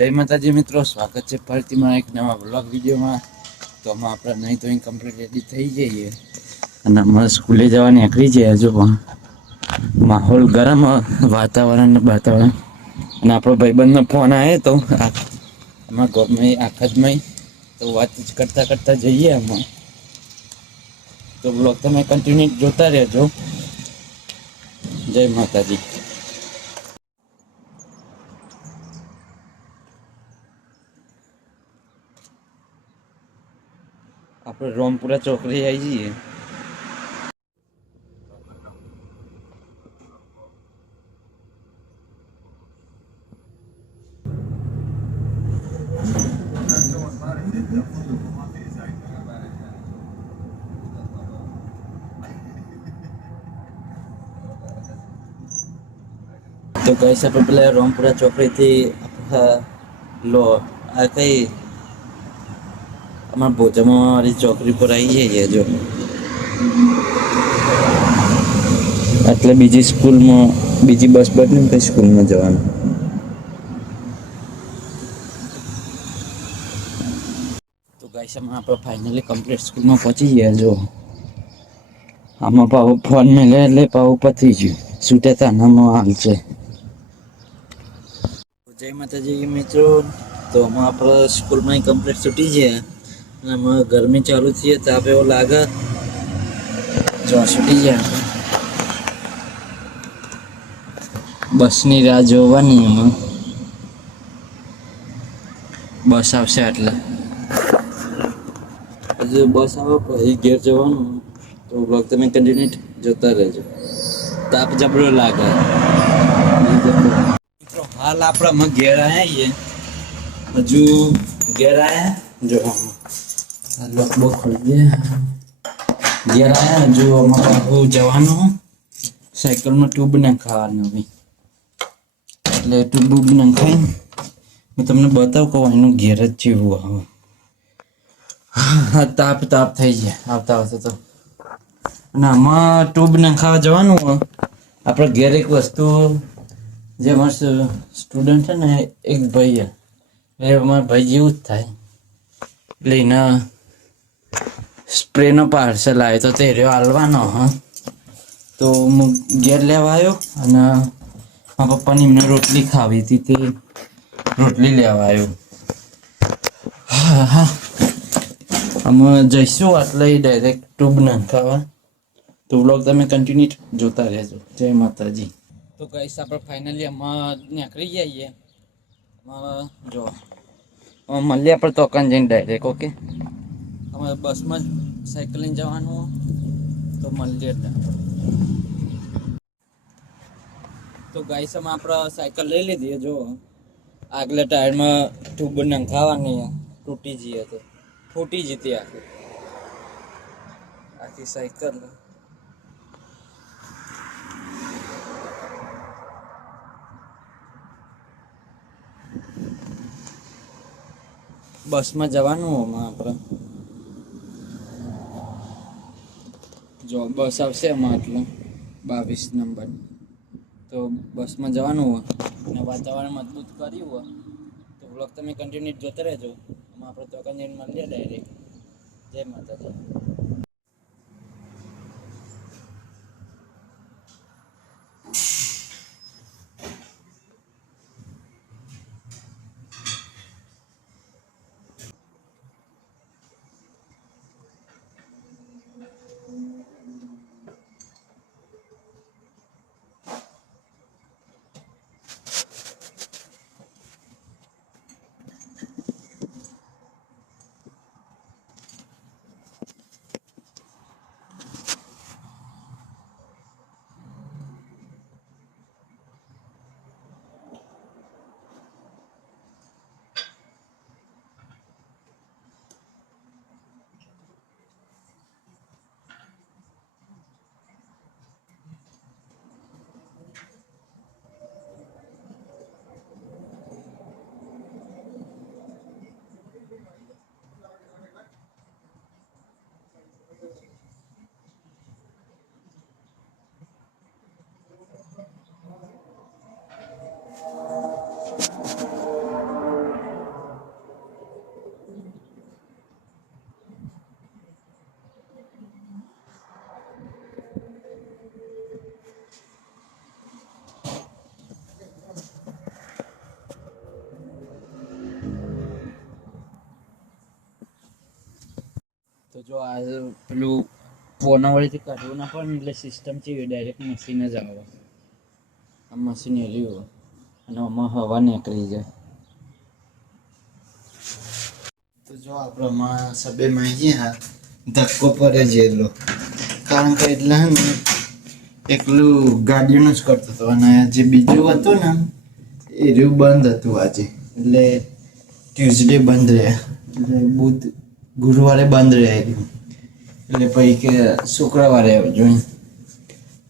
જય માતાજી મિત્રો, સ્વાગત છે ફરીથી મારા એક નવા બ્લોગ વિડીયોમાં. તો આમાં આપણે નહીં તો અહીં કમ્પ્લીટ રેડી થઈ જઈએ. અને અમારે સ્કૂલે જવા નીકળી જાય હજુ. પણ માહોલ ગરમ વાતાવરણ વાતાવરણ. અને આપણો ભાઈબંધનો ફોન આવ્યો તો અમારા ગોપમય આખતમાં તો વાત જ કરતાં કરતાં જઈએ અમે તો બ્લોગ તમે કન્ટિન્યુ જોતા રહેજો. જય માતાજી. આપણે રોમપુરા ચોકડી આવી જઈએ. તો કહીશ આપણે પેલા રોમપુરા ચોકડીથી લો આ કઈ અમારા ભોજામાં મારી ચોકરી પર આવી જઈએ જો. એટલે બીજી સ્કૂલમાં, બીજી બસ બદલીને પછી સ્કૂલમાં જવાનું. તો ગાઈસ આમાં આપણે ફાઇનલી કમ્પ્લીટ સ્કૂલમાં પહોંચી ગયા, જો. આમાં પાવ ફોન મેલે એટલે પાવ પતી ગયું. છૂટે તાનામાં હાલ છે. જય માતાજી મિત્રો. તો આમાં આપણે સ્કૂલમાં કમ્પ્લીટ છૂટી ગયા. આમાં ગરમી ચાલુ થઈ તાપ એવો લાગે જો છૂટી ગયા બસની રાહ જોવાની એમાં બસ આવશે એટલે હજુ બસ આવે પછી ઘેર જવાનું તો બ્લોગ તમે કન્ટિન્યુ જોતા રહેજો તાપ જબરો લાગે મિત્રો હાલ આપણે અમે ઘેર આવ્યા છીએ હજુ ઘેર આવ્યા જો આ લોક બહુ ખોલી ઘેર આવ્યા હજુ અમારે બહુ જવાનું સાયકલમાં ટ્યુબ નાખાવાનું હવે એટલે ટ્યુબ નાખાઈ હું તમને બતાવું કહું એનું ઘેર જ જેવું હવે હા તાપ તાપ થઈ જાય આવતા આવતા તો અને આમાં ટ્યુબ નાખાવા જવાનું હોય આપણે ઘેર એક વસ્તુ જે અમારા સ્ટુડન્ટ છે ને એક ભાઈ એ અમારા ભાઈ જેવું જ થાય એટલે એના સ્પ્રેનો પાર્સલ આવ્યો તો તે રહ્યો હાલવાનો, હા. તો હું ઘેર લેવા આવ્યો અને મારા પપ્પાની એમને રોટલી ખાવી હતી તે રોટલી લેવા આવ્યો હા હા. અમે જઈશું એટલે ડાયરેક્ટ ટ્યુબ નાખાવા તો વ્લોગ તમે કન્ટિન્યુ જોતા રહેજો. જય માતાજી. તો કહીશ આપણે ફાઇનલી અમે નીકળી જઈએ. આમાં, જો મળીએ આપણે તોકાન જઈને ડાયરેક્ટ ઓકે અમારે બસમાં જ સાયકલ લઈને જવાનું હોય તો મળીએ ત્યાં તો ગાઈસમાં આપણે સાયકલ લઈ લીધી જો આગલા ટાયરમાં ટ્યુબ નંખાવાની તૂટી જઈએ તો ફૂટી જતી આખી આખી સાયકલ બસમાં જવાનું આમાં આપણે જો બસ આવશે એમાં એટલે બાવીસ નંબર. તો બસમાં જવાનું હોય અને વાતાવરણ મજબૂત કર્યું હોય, તો બ્લોગ તમે કન્ટિન્યુ જોતા રહેજો. એમાં આપણે તો કન્ટિન્યુ મળીએ ડાયરેક્ટ જય માતાજી. જો આ પેલું પોનાવળીથી કાઢવું ના પડે એટલે સિસ્ટમ છે ડાયરેક્ટ મશીન જ આવે. આ મશીન હેલ્યું અને આમાં હવા નીકળી જાય. તો જો આપણે સબે માહીએ હા, ધક્કો પડે જેલો કારણ કે એટલે ને, એકલું ગાડીનું જ કરતો હતો અને જે બીજું હતું ને, એ રહ્યું બંધ હતું આજે. એટલે ટ્યુઝડે બંધ રહ્યા. એટલે બુધ ગુરુવારે બંધ રહ્યું એટલે પછી કે શુક્રવારે આવજો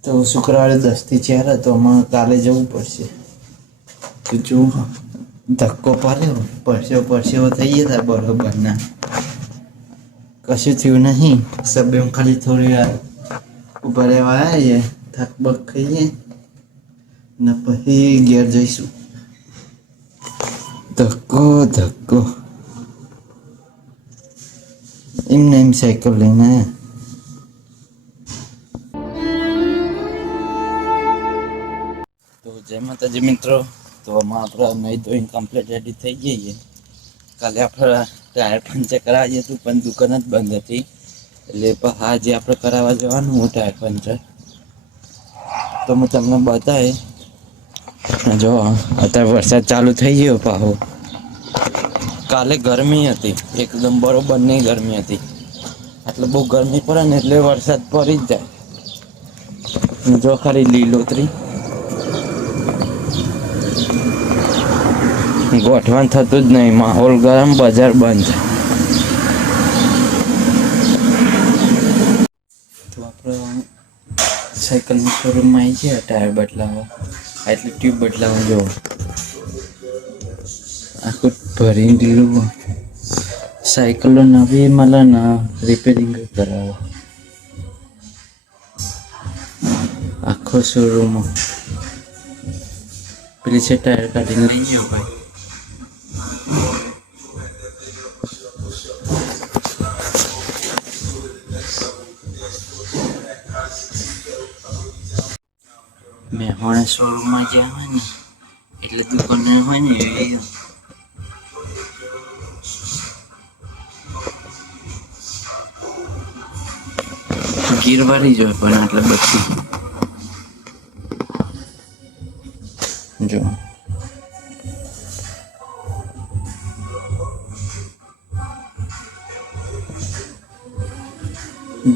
તો શુક્રવારે દસથી ચાર તો અમારે કાલે જવું પડશે. તો જો ધક્કો પાડ્યો. પરસેવો પરસેવો થઈ ગયા હતા બરોબરના. કશું થયું નહીં. સબે ખાલી થોડી વાર ઊભા રહેવા આવીએ. થકબક ખાઈએ. ને પછી ઘેર જઈશું. ધક્કો ધક્કો. એમને એમ સાયકલ લઈને આયા. તો જય માતાજી મિત્રો તો આમાં આપણે નહીં ધોઈને કમ્પ્લીટ રેડી થઈ જઈએ કાલે આપણે ટાયર પંચર કરાવીએ હતું પણ દુકાન જ બંધ હતી એટલે પણ આજે આપણે કરાવવા જવાનું હું ટાયર પંચર તો હું તમને બતાવે જો અત્યારે વરસાદ ચાલુ થઈ ગયો પાહો કાલે ગરમી હતી. એકદમ બરોબર નહીં ગરમી હતી. એટલે બહુ ગરમી પડે ને એટલે વરસાદ પડી જ જાય. જો ખાલી લીલોતરી. ગોઠવણ થતું જ નહીં. માહોલ ગરમ, બજાર બંધ. તો આપણે સાયકલનું શોરૂમમાં આવી છે ટાયર બદલાવા. એટલે ટ્યુબ બદલાવા જો આખું ભરીને દીધું સાયકલો નવી મળે ને રિપેરિંગ કરાવો આખો શોરૂમ પેલી છે ટાયર કાઢીને લઈ ગયો ભાઈ મેહોણા શોરૂમમાં જ્યાં હોય ને એટલે દુકાન હોય ને એ ગીરવાળી જ હોય પણ એટલે બધી. જો.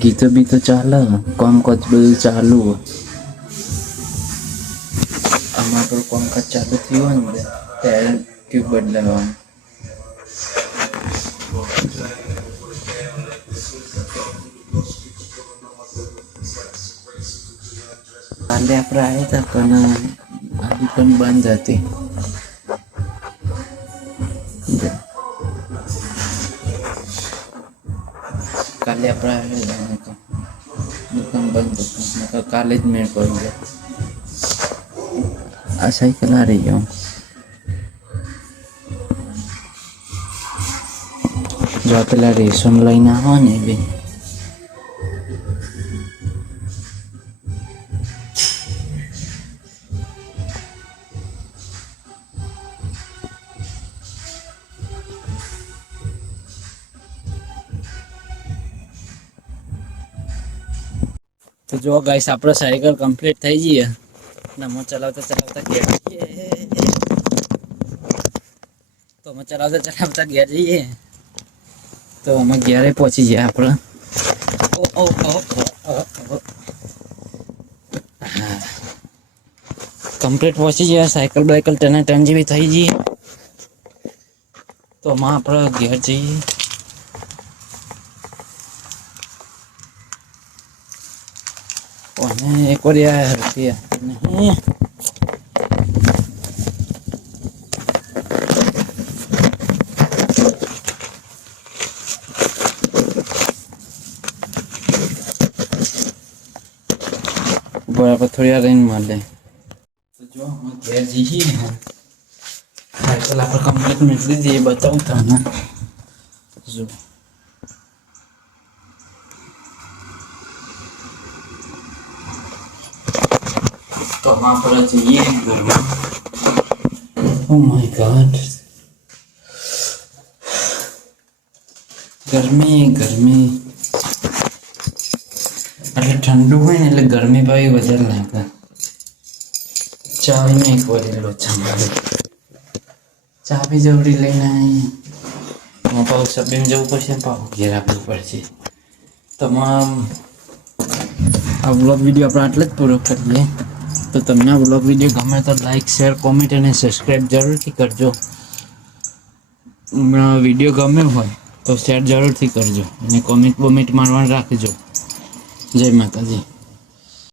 ગીતો બીતો ચાલે કામકાજ બધું ચાલુ. આમાં પણ કામકાજ ચાલુ થયું હોય ને ત્યારે ટ્યુબ બદલાવાનું કાલે આપણે આવ્યા હતા પણ આ દુકાન બંધ હતી જો. કાલે આપણે આવ્યા હતા દુકાન બંધ હતું નકર કાલે જ મેળ પડી ગયો આ સાયકલ આ રહી ગયો જો આ પેલા રેશમ લઈને આવો ને એ બી જો ગાઈસ આપણે સાયકલ કમ્પ્લીટ થઈ જઈએ નમો ચલાવતા ચલાવતા ઘેર જઈએ તો અમે ચલાવતા ચલાવતા ઘેર જઈએ તો અમે ઘેરે પહોંચી ગયા આપણે ઓ, ઓ, ઓ, ઓ, ઓ, ઓ. હા. કમ્પ્લીટ પહોંચી ગયા સાયકલ બાયકલ ટેના ટેન જેવી થઈ ગઈ તો આમાં આપણે ઘેર જઈએ ekor ya berarti ya? Ini. Berapa tuh ya rein malah जो हम गैर जी ही हैं, हर साल आपका कंप्लीट मिलती है ये બતાવું તમને જો તો આપણે જઈએ ઘરમાં ઓ માય ગોડ ગરમી ગરમી ઠંડુ હોય ને એટલે ગરમી ભાઈ વધારે લાગે ચાવી મેં એક વાર લોચા મારે ચાવી જવડી લઈને આવી હું પાછું સબીને જવું પડશે ને પાછું ઘેર આપવું પડશે તમામ આ વ્લોગ વિડીયો આપણે આટલે જ પૂરો કરીએ તો તમને વ્લોગ વીડિયો ગમે તો લાઈક શેર કોમેન્ટ અને સબસ્ક્રાઈબ જરૂરથી કરજો. હમણાં વીડિયો ગમ્યો હોય તો શેર જરૂરથી કરજો અને કોમેન્ટ બોમેન્ટ મારવાનું રાખજો. જય માતાજી.